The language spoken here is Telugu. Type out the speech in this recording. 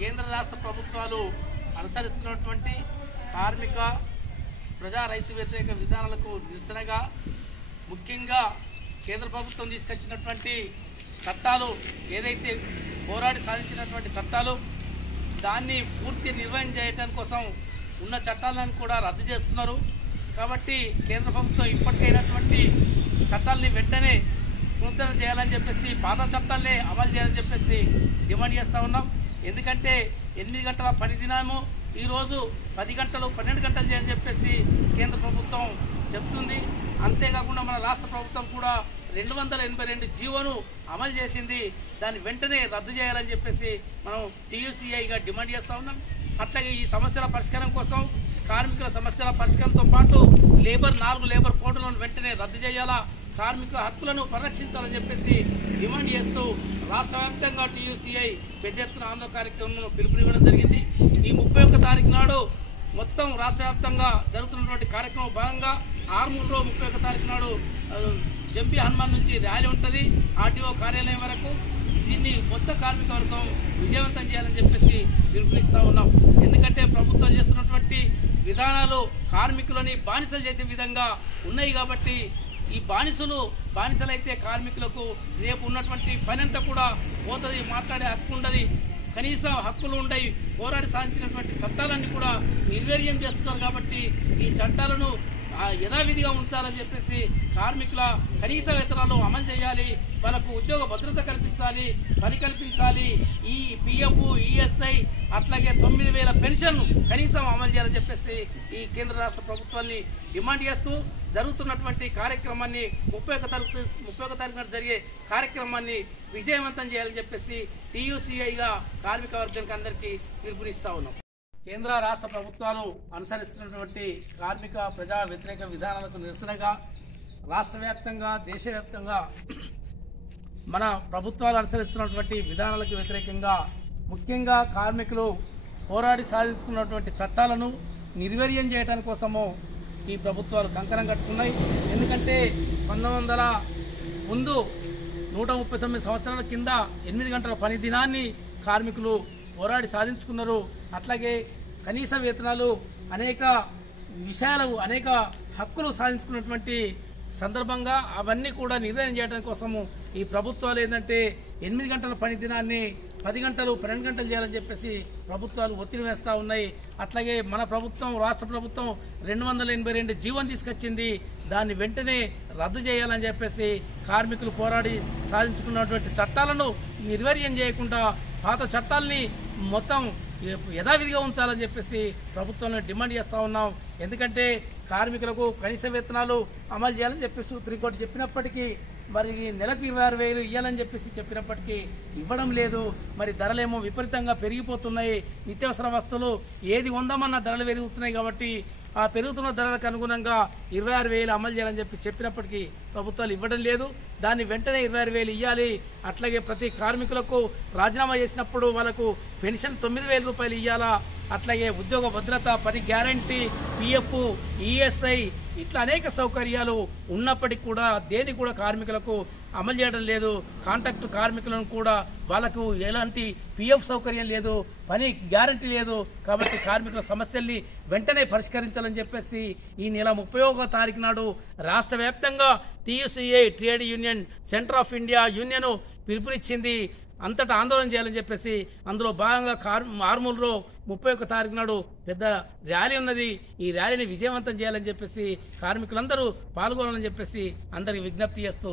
కేంద్ర రాష్ట్ర ప్రభుత్వాలు అనుసరిస్తున్నటువంటి కార్మిక ప్రజా రైతు వ్యతిరేక విధానాలకు నిరసనగా ముఖ్యంగా కేంద్ర ప్రభుత్వం తీసుకొచ్చినటువంటి చట్టాలు ఏదైతే పోరాడి సాధించినటువంటి చట్టాలు దాన్ని పూర్తి నిర్వహణ చేయడం కోసం ఉన్న చట్టాలను కూడా రద్దు చేస్తున్నారు. కాబట్టి కేంద్ర ప్రభుత్వం ఇప్పటికైనటువంటి చట్టాలని వెంటనే పునరుద్ధరణ చేయాలని చెప్పేసి పాత చట్టాలనే అమలు చేయాలని చెప్పేసి డిమాండ్ చేస్తూ ఉన్నాం. ఎందుకంటే 8 గంటల పని దినము ఈరోజు 10 గంటలు 12 గంటలు చేయాలని చెప్పేసి కేంద్ర ప్రభుత్వం చెప్తుంది. అంతేకాకుండా మన రాష్ట్ర ప్రభుత్వం కూడా 282 జీవోను అమలు చేసింది. దాన్ని వెంటనే రద్దు చేయాలని చెప్పేసి మనం టీయూసీఐగా డిమాండ్ చేస్తూ ఉన్నాం. అట్లాగే ఈ సమస్యల పరిష్కారం కోసం కార్మికుల సమస్యల పరిష్కారంతో పాటు 4 లేబర్ కోడ్లను వెంటనే రద్దు చేయాలా, కార్మికుల హక్కులను పరిరక్షించాలని చెప్పేసి డిమాండ్ చేస్తూ రాష్ట్ర వ్యాప్తంగా టీయూసీఐ పెద్ద ఎత్తున ఆందోళన కార్యక్రమం పిలుపునివ్వడం జరిగింది. ఈ 31 తారీఖు నాడు మొత్తం రాష్ట్ర వ్యాప్తంగా జరుగుతున్నటువంటి కార్యక్రమం భాగంగా ఆర్మూర్లో 31 తారీఖు నాడు జంపీ హనుమాన్ నుంచి ర్యాలీ ఉంటుంది ఆర్టీఓ కార్యాలయం వరకు. దీన్ని మొత్తం కార్మిక వర్గం విజయవంతం చేయాలని చెప్పేసి పిలుపునిస్తూ ఉన్నాం. ఎందుకంటే ప్రభుత్వం చేస్తున్నటువంటి విధానాలు కార్మికులని బానిసలు చేసే విధంగా ఉన్నాయి. కాబట్టి ఈ బానిసలైతే కార్మికులకు రేపు ఉన్నటువంటి పని అంతా కూడా పోతుంది, మాట్లాడే హక్కు ఉండదు, కనీస హక్కులు ఉండయి. పోరాడి సాధించినటువంటి చట్టాలన్నీ కూడా నిర్వీర్యం చేస్తున్నారు. కాబట్టి ఈ చట్టాలను యథావిధిగా ఉంచాలని చెప్పేసి కార్మికుల కనీస వేతనాలు అమలు చేయాలి, వాళ్ళకు ఉద్యోగ భద్రత కల్పించాలి, పని కల్పించాలి. ఈ పిఎఫ్, ఈఎస్ఐ అట్లాగే 9,000 పెన్షన్ కనీసం అమలు చేయాలని చెప్పేసి ఈ కేంద్ర రాష్ట్ర ప్రభుత్వాన్ని డిమాండ్ చేస్తూ జరుగుతున్నటువంటి కార్యక్రమాన్ని 31 తారీఖున జరిగే కార్యక్రమాన్ని విజయవంతం చేయాలని చెప్పేసి టీయూసీఐగా కార్మిక వర్గానికి అందరికీ పిలుపునిస్తూ ఉన్నాం. కేంద్ర రాష్ట్ర ప్రభుత్వాలు అనుసరిస్తున్నటువంటి కార్మిక ప్రజా వ్యతిరేక విధానాలకు నిరసనగా రాష్ట్ర వ్యాప్తంగా దేశవ్యాప్తంగా మన ప్రభుత్వాలు అనుసరిస్తున్నటువంటి విధానాలకు వ్యతిరేకంగా ముఖ్యంగా కార్మికులు పోరాడి సాధించుకున్నటువంటి చట్టాలను నిర్వీర్యం చేయడం కోసము ఈ ప్రభుత్వాలు కంకణం కట్టుకున్నాయి. ఎందుకంటే 1900 ముందు 139 సంవత్సరాల కింద 8 గంటల పని దినాన్ని కార్మికులు పోరాడి సాధించుకున్నారు. అట్లాగే కనీస వేతనాలు, అనేక విషయాలు, అనేక హక్కులు సాధించుకున్నటువంటి సందర్భంగా అవన్నీ కూడా నిర్వహణ చేయడం కోసము ఈ ప్రభుత్వాలు ఏంటంటే 8 గంటల పని దినాన్ని 10 గంటలు 12 గంటలు చేయాలని చెప్పేసి ప్రభుత్వాలు ఒత్తిడి వేస్తూ ఉన్నాయి. అట్లాగే మన ప్రభుత్వం, రాష్ట్ర ప్రభుత్వం 282 జీవోని తీసుకొచ్చింది. దాన్ని వెంటనే రద్దు చేయాలని చెప్పేసి కార్మికులు పోరాడి సాధించుకున్నటువంటి చట్టాలను నిర్వీర్యం చేయకుండా పాత చట్టాలని మొత్తం యథావిధిగా ఉంచాలని చెప్పేసి ప్రభుత్వాన్ని డిమాండ్ చేస్తూ ఉన్నాం. ఎందుకంటే కార్మికులకు కనీస వేతనాలు అమలు చేయాలని చెప్పేసి సుప్రీంకోర్టు చెప్పినప్పటికీ మరి నెలకు 26,000 ఇవ్వాలని చెప్పేసి చెప్పినప్పటికీ ఇవ్వడం లేదు. మరి ధరలేమో విపరీతంగా పెరిగిపోతున్నాయి. నిత్యావసర వస్తువులు ఏది ఉందామన్న ధరలు పెరుగుతున్నాయి. కాబట్టి ఆ పెరుగుతున్న ధరలకు అనుగుణంగా 26,000 అమలు చేయాలని చెప్పినప్పటికీ ప్రభుత్వాలు ఇవ్వడం లేదు. దాన్ని వెంటనే 26,000 ఇవ్వాలి. అట్లాగే ప్రతి కార్మికులకు రాజీనామా చేసినప్పుడు వాళ్ళకు పెన్షన్ 9,000 రూపాయలు ఇవ్వాలా. అట్లాగే ఉద్యోగ భద్రత, పని గ్యారంటీ, పిఎఫ్, ఈఎస్ఐ ఇట్లా అనేక సౌకర్యాలు ఉన్నప్పటికీ కూడా దేని కూడా కార్మికులకు అమలు చేయడం లేదు. కాంట్రాక్టు కార్మికులను కూడా వాళ్ళకు ఎలాంటి పిఎఫ్ సౌకర్యం లేదు, పని గ్యారంటీ లేదు. కాబట్టి కార్మికుల సమస్యల్ని వెంటనే పరిష్కరించాలని చెప్పేసి ఈ నెల 31వ తారీఖు నాడు రాష్ట్ర వ్యాప్తంగా TUCI trade union centre of India union పిలుపునిచ్చింది. అంతటా ఆందోళన చేయాలని చెప్పేసి అందులో భాగంగా ఆర్మూర్లో 31 తారీఖు నాడు పెద్ద ర్యాలీ ఉన్నది. ఈ ర్యాలీని విజయవంతం చేయాలని చెప్పేసి కార్మికులందరూ పాల్గొనాలని చెప్పేసి అందరికి విజ్ఞప్తి చేస్తూ